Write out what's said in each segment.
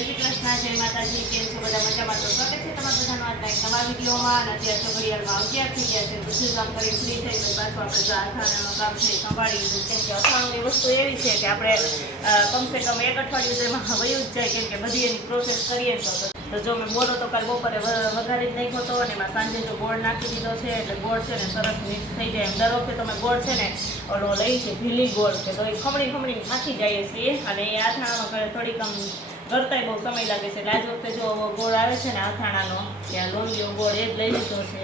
જય શ્રી કૃષ્ણ, જય માતાજી. કેમ છો બધા? મજામાં? તો સ્વાગત છે તમારા બધાનો આજના એક નવા વિડીયોમાં. અને અત્યારે તો ઘડિયાળમાં 11 થઈ ગયા છે. બધું કામ કરી ફ્રી થઈ ગઈ. પાછું આપણે જો અથાણાનું કામ છે સંભાળી લીધું. કેમ કે અથાણાની વસ્તુ એવી છે કે આપણે કમસે કમ એક અઠવાડિયું એમાં વયું જ જાય. કેમ કે બધી એની પ્રોસેસ કરીએ તો જો મેં બોરો તો કાલ બપોરે વઘારી જ નાખ્યો હતો અને એમાં સાંજે જો ગોળ નાખી દીધો છે એટલે ગોળ છે ને સરસ મિક્સ થઈ જાય. એમ દર વખતે તમે ગોળ છે ને ઓલો લઈ છે ભીલી ગોળ કે તો એ ખમણી થાકી જાય છીએ અને એ અથાણામાં થોડીક આમ ગરતાય બહુ સમય લાગે છે. એટલે આજ વખતે જો ગોળ આવે છે ને અથાણાનો ત્યાં લોંગીઓ ગોળ એ જ લઈ લીધો છે.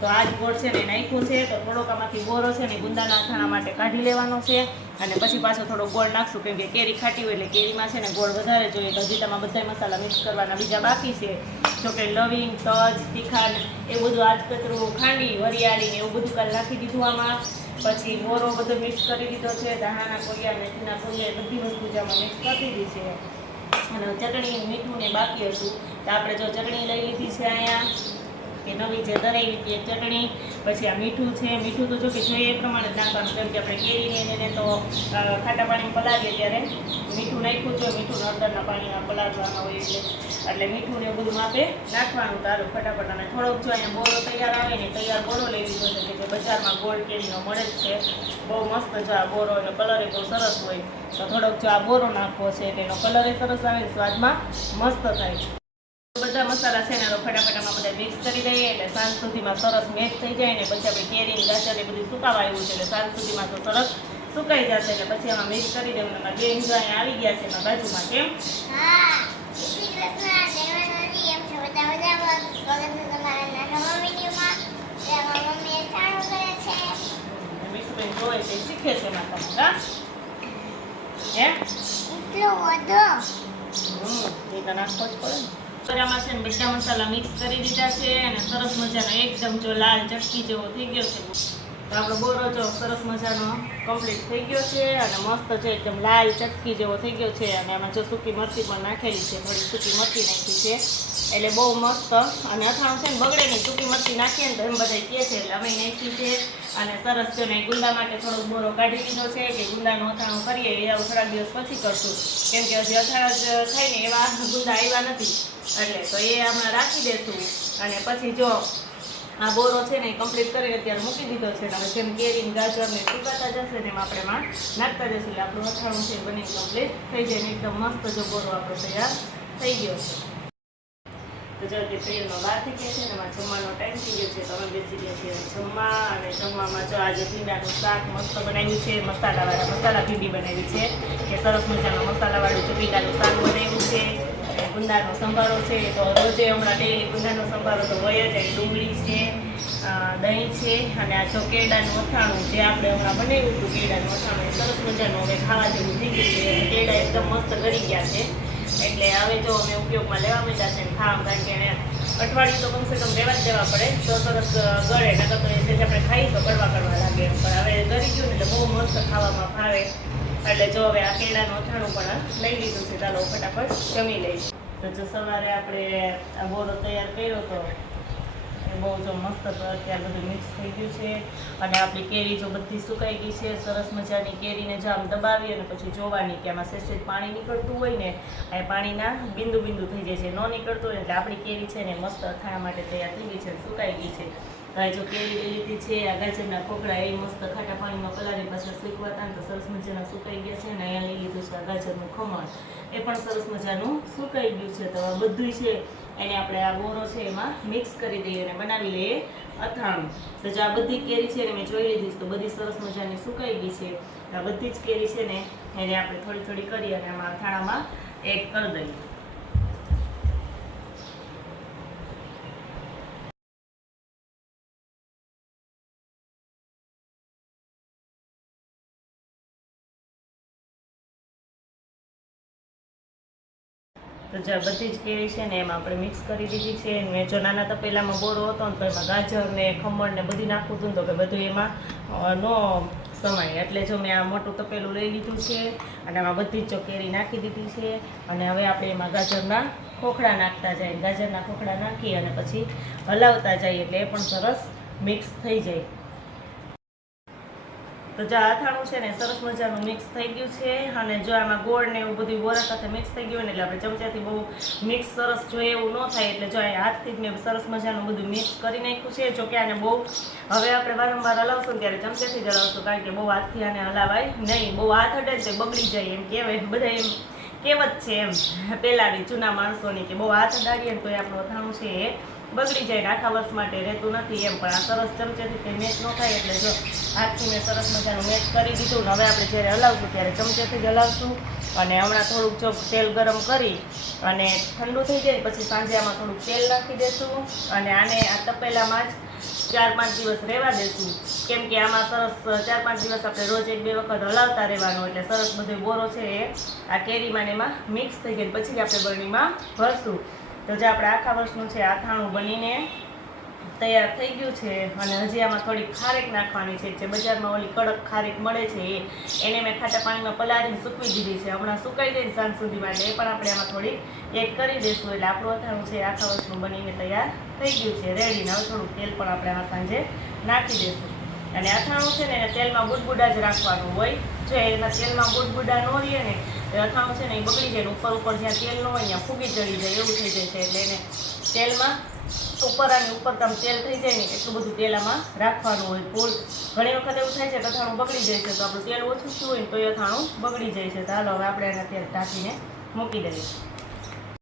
તો આ જ ગોળ છે ને નાખ્યું છે તો થોડોક આમાંથી બોરો છે ને ગુંદાના અથાણા માટે કાઢી લેવાનો છે અને પછી પાછો થોડો ગોળ નાખશું. કેમ કે કેરી ખાટી હોય એટલે કેરીમાં છે ને ગોળ વધારે જોઈએ. ગજીટામાં બધા મસાલા મિક્સ કરવાના બીજા બાકી છે. જોકે લવિંગ, તજ, તીખાન એ બધું આજ કચરું ખાંડી વરિયાળી ને એવું બધું કાલ નાખી દીધું આમાં. પછી બોરો બધો મિક્સ કરી દીધો છે. ધાણાના કોળિયા, મેથીના કોળિયા બધી વસ્તુ જ આમાં મિક્સ કરી દીધી છે. અને ચટણી મીઠું ને બાકી હતું તો આપણે જો ચટણી લઈ લીધી છે અહીંયા કે નવી જે દરાઈ હતી એ ચટણી. પછી આ મીઠું છે. મીઠું તો જો કે જોઈએ એ પ્રમાણે જ નાખવાનું. કેમ કે આપણે કેરીને એને તો ખાટા પાણીમાં પલાળીએ ત્યારે મીઠું નાખ્યું છે. મીઠું હળદરના પાણીમાં પલાળવાના હોય એટલે મીઠું ને બધું માપે નાખવાનું. તારું ફટાફટ. અને થોડોક જો અહીંયા બોરો તૈયાર આવે ને તૈયાર બોરો લઈ લીધો છે કે જે બજારમાં ગોળ કેરીનો મળે જ છે. બહુ મસ્ત જો આ બોરો અને કલર એ બહુ સરસ હોય. તો થોડોક જો આ બોરો નાખવો છે એટલે એનો કલર એ સરસ આવે, સ્વાદમાં મસ્ત થાય. બધા મસાલા છે ને તો ફટાફટામાં બધા મિક્સ કરી દઈએ એટલે સાંજ સુધીમાં સરસ મેચ થઈ જાય ને પછી આપણે કેરી ગાજર એ બધું સુકાવા આવ્યું છે એટલે સાંજ સુધીમાં તો સરસ સુકાઈ જશે એટલે પછી આમાં મિક્સ કરી દેવું. એમાં બે ઈંડા અહીંયા આવી ગયા છે એમાં બાજુમાં. કેમ મીઠું જોવે છે શીખે છે એમાં તમારા એ તો નાખવો જ પડે ને. બરામાં છે ને બધા મસાલા મિક્સ કરી દીધા છે અને સરસ મજાનો એકદમ જો લાલ ચટકી જેવો થઈ ગયો છે. તો આપણો બોરો જો સરસ મજાનો કમ્પ્લીટ થઈ ગયો છે અને મસ્ત છે એકદમ લાલ ચટકી જેવો થઈ ગયો છે. અને એમાં જો સૂકી મરચી પણ નાખેલી છે, થોડી સૂકી મરચી નાખી છે એટલે બહુ મસ્ત. અને અથાણું છે ને બગડે નહીં, સૂકી મરચી નાખીએ ને તો એમ બધા કહે છે એટલે અમે નાખી છે. અને સરસ છે ને ગુંદા માટે થોડોક બોરો કાઢી લીધો છે કે ગુંદાનું અથાણું કરીએ એ થોડાક દિવસ પછી કરશું. કેમ કે હજી અથાણા જ થાય ને એવા ગુંદા આવ્યા નથી એટલે તો એ હમણાં રાખી દઈશું. અને પછી જો આ બોરો છે ને કમ્પ્લીટ કરીને અત્યારે મૂકી દીધો છે. હવે જેમ કેરી ગાજર ને સુકાતા જશે ને એમ આપણે એમાં નાખતા જશું એટલે આપણું અથાણું છે બની કમ્પ્લીટ થઈ જાય ને એકદમ મસ્ત જો બોરો આપણો તૈયાર થઈ ગયો છે. તો જો કે તેલમાં બહાર થઈ ગયા છે ને એમાં જમવાનો ટાઈમ થઈ ગયો છે તો અમે બેસી ગયા છીએ જમવા. અને જમવામાં જો આજે ભીંડાનું શાક મસ્ત બનાવ્યું છે, મસાલા ભીંડી બનાવી છે કે સરસ મજાનો મસાલાવાળું જો ભીંડાનું શાક બનાવ્યું છે. ગુંદાનો સંભારો છે તો રોજે હમણાં ડેલી ગુંદાનો સંભારો તો હોય જ. ડુંગળી છે, દહીં છે અને આ જો કેળાનું અથાણું જે આપણે હમણાં બનાવ્યું હતું કેળાનું અથાણું એ સરસ મજાનું હવે ખાવા જેવું થઈ ગયું છે. કેળા એકદમ મસ્ત ગળી ગયા છે એટલે હવે જો અમે ઉપયોગમાં લેવા માંડ્યા છે ખાવા. કારણ કે એને અઠવાડિયું તો કમસે કમ રહેવા જ દેવા પડે તો સરસ ગળે. નકર તો એ આપણે ખાઈ તો કડવા લાગે પણ હવે ગળી ગયું ને એટલે બહુ મસ્ત ખાવામાં ભાવે. એટલે જો હવે આ કેળાનું અથાણું પણ લઈ લીધું છે. ચાલો ફટાફટ જમી લઈશું. તો જો સવારે આપણે આ બોરો તૈયાર કર્યો હતો એ બહુ જો મસ્ત અત્યારે બધું મિક્સ થઈ ગયું છે. અને આપણી કેરી જો બધી સુકાઈ ગઈ છે સરસ મજાની. કેરીને જો આમ દબાવી અને પછી જોવાની કે આમાં સેજ પાણી નીકળતું હોય ને એ પાણીના બિંદુ થઈ જાય છે. ન નીકળતું હોય એટલે આપણી કેરી છે ને મસ્ત અથાણા માટે તૈયાર થઈ ગઈ છે, સુકાઈ ગઈ છે. જો કેરી લઈ લીધી છે. આ ગાજરના કોકડા એ મસ્ત ખાટા પાણીમાં પલાળી પાછા સૂકવાતા ને તો સરસ મજાના સુકાઈ ગયા છે. અને અહીંયા લઈ લીધું છે આ ગાજરનું ખમણ એ પણ સરસ મજાનું સુકાઈ ગયું છે. તો બધું છે એને આપણે આ બોરો છે એમાં મિક્સ કરી દઈએ અને બનાવી લઈએ અથાણું. તો જો આ બધી કેરી છે ને મેં જોઈ લીધી તો બધી સરસ મજાની સુકાઈ ગઈ છે. આ બધી જ કેરી છે ને એને આપણે થોડી કરી અને આમાં અથાણામાં એડ કરી દઈએ. તો જે બધી જ કેરી છે ને એમાં આપણે મિક્સ કરી દીધી છે. મેં જો નાના તપેલામાં બોરો હતો ને તો એમાં ગાજર ને ખમણ ને બધું નાખવું હતું તો કે બધું એમાં ન સમાય એટલે જો મેં આ મોટું તપેલું લઈ લીધું છે અને આમાં બધી જ જો કેરી નાખી દીધી છે. અને હવે આપણે એમાં ગાજરના ખોખડા નાખતા જઈએ. ગાજરના ખોખડા નાખી અને પછી હલાવતા જઈએ એટલે એ પણ સરસ મિક્સ થઈ જાય. તો જો અથાણું છે ને સરસ મજાનું મિક્સ થઈ ગયું છે, અને જો આમાં ગોળ ને એવું બધું બોરા સાથે મિક્સ થઈ ગયું ને એટલે આપણે ચમચાથી બહુ મિક્સ સરસ જોઈએ એવું ન થાય, એટલે જો આ હાથથી જ મેં સરસ મજાનું બધું મિક્સ કરી નાખ્યું છે. જો કે આને બહુ હવે આપણે વારંવાર હલાવશું ત્યારે ચમચાથી જ હલાવશું, કારણ કે બહુ હાથથી આને હલાવાય નહીં. બહુ હાથ અડે તો બગડી જાય એમ કહેવાય, બધા એમ કહેવત છે એમ પહેલાંની જૂના માણસોની, કે બહુ હાથ અડાડીએ ને તો આપણું અથાણું છે એ બગડી જાય, આખા વર્ષ માટે રહેતું નથી એમ. પણ આ સરસ ચમચેથી તે મેચ ન થાય એટલે જો હાથથી મેં સરસ મજાનું મેચ કરી દીધું. હવે આપણે જ્યારે હલાવશું ત્યારે ચમચેથી જ હલાવશું. અને હમણાં થોડુંક જો તેલ ગરમ કરી અને ઠંડુ થઈ જાય પછી સાંજે આમાં થોડુંક તેલ નાખી દઈશું, અને આને આ તપેલામાં જ 4-5 દિવસ રહેવા દઈશું, કેમ કે આમાં સરસ 4-5 દિવસ આપણે રોજ 1-2 વખત હલાવતા રહેવાનું, એટલે સરસ બધો બોરો છે એ આ કેરીમાં ને એમાં મિક્સ થઈ જાય પછી જ આપણે બરણીમાં ભરશું. તો જે આપણે આખા વર્ષનું છે અથાણું બનીને તૈયાર થઈ ગયું છે. અને હજી આમાં થોડી ખારેક નાખવાની છે, જે બજારમાં ઓલી કડક ખારેક મળે છે એને મેં ખાટા પાણીમાં પલાળીને સૂકવી દીધી છે. હમણાં સુકાઈ જાય સાંજ સુધીમાં, એટલે એ પણ આપણે આમાં થોડી એડ કરી દઈશું, એટલે આપણું અથાણું છે આખા વર્ષનું બનીને તૈયાર થઈ ગયું છે રેડી. હવે થોડુંક તેલ પણ આપણે આમાં સાંજે નાખી દઈશું. અને અથાણું છે ને એને તેલમાં બુડબુડા જ રાખવાનું હોય, જો એના તેલમાં બુડબુડા ન રહીએ ને એ અથાણું છે ને એ બગડી જાય, ઉપર જ્યાં તેલ ન હોય ત્યાં ફૂગી ચડી જાય એવું થઈ જાય છે. એટલે એને તેલમાં ઉપર અને ઉપર તેલ થઈ જાય ને એટલું બધું તેલ આમાં રાખવાનું હોય. ફૂલ ઘણી વખત એવું થાય છે કે અથાણું બગડી જાય છે, તો આપણું તેલ ઓછું થયું હોય ને તો એ અથાણું બગડી જાય છે. તો હાલો હવે આપણે એના તેલ ઢાંકીને મૂકી દઈએ.